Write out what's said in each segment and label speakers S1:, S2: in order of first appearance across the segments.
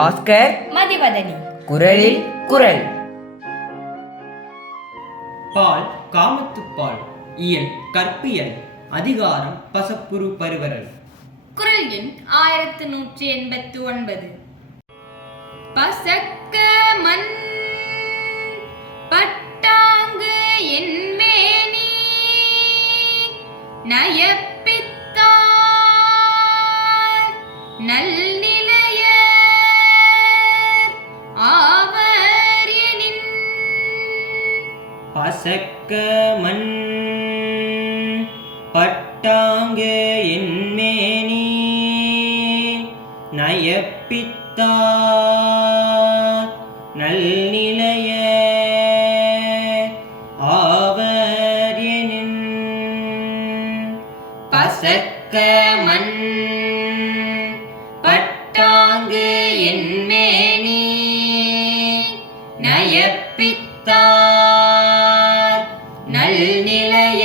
S1: பாஸ்கர்
S2: மதிவதனி.
S1: குரலில் குரல்.
S3: பால் காமத்துப்பால் இயல் கற்பியல் அதிகாரம் பசப்புரு பருவரல்
S2: குரல் எண் ஆயிரத்து நூற்றி எண்பத்தி ஒன்பது. பசக்க மண் பட்டாங்கு என் மேனி நயப்பித்தார்
S3: பசக்க மண் பட்டாங்கு என்மேனி நயப்பித்தா நல்நிலைய ஆவர் எனின் பசக்க மண் பட்டாங்கு என்மேனி நயப்பித்தார் நல்நிலைய.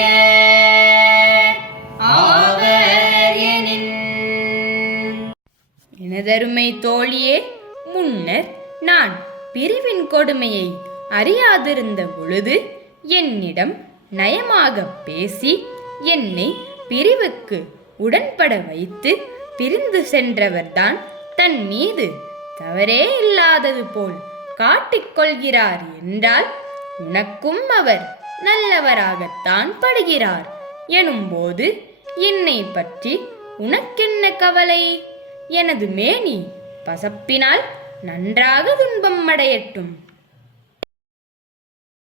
S2: எனதருமை தோழியே முன்னர் நான் பிரிவின் கொடுமையை அறியாதிருந்த பொழுது என்னிடம் நயமாக பேசி என்னை பிரிவுக்கு உடன்பட வைத்து பிரிந்து சென்றவர்தான் தன் மீது தவறே இல்லாதது போல் காட்டிக்கொள்கிறார் என்றால் உனக்கும் அவர் நல்லவராகத்தான் படுகிறார். எனும்போது என்னை பற்றி உனக்கென்ன கவலை? எனது மேனி பசப்பினால் நன்றாக துன்பம் அடையட்டும்.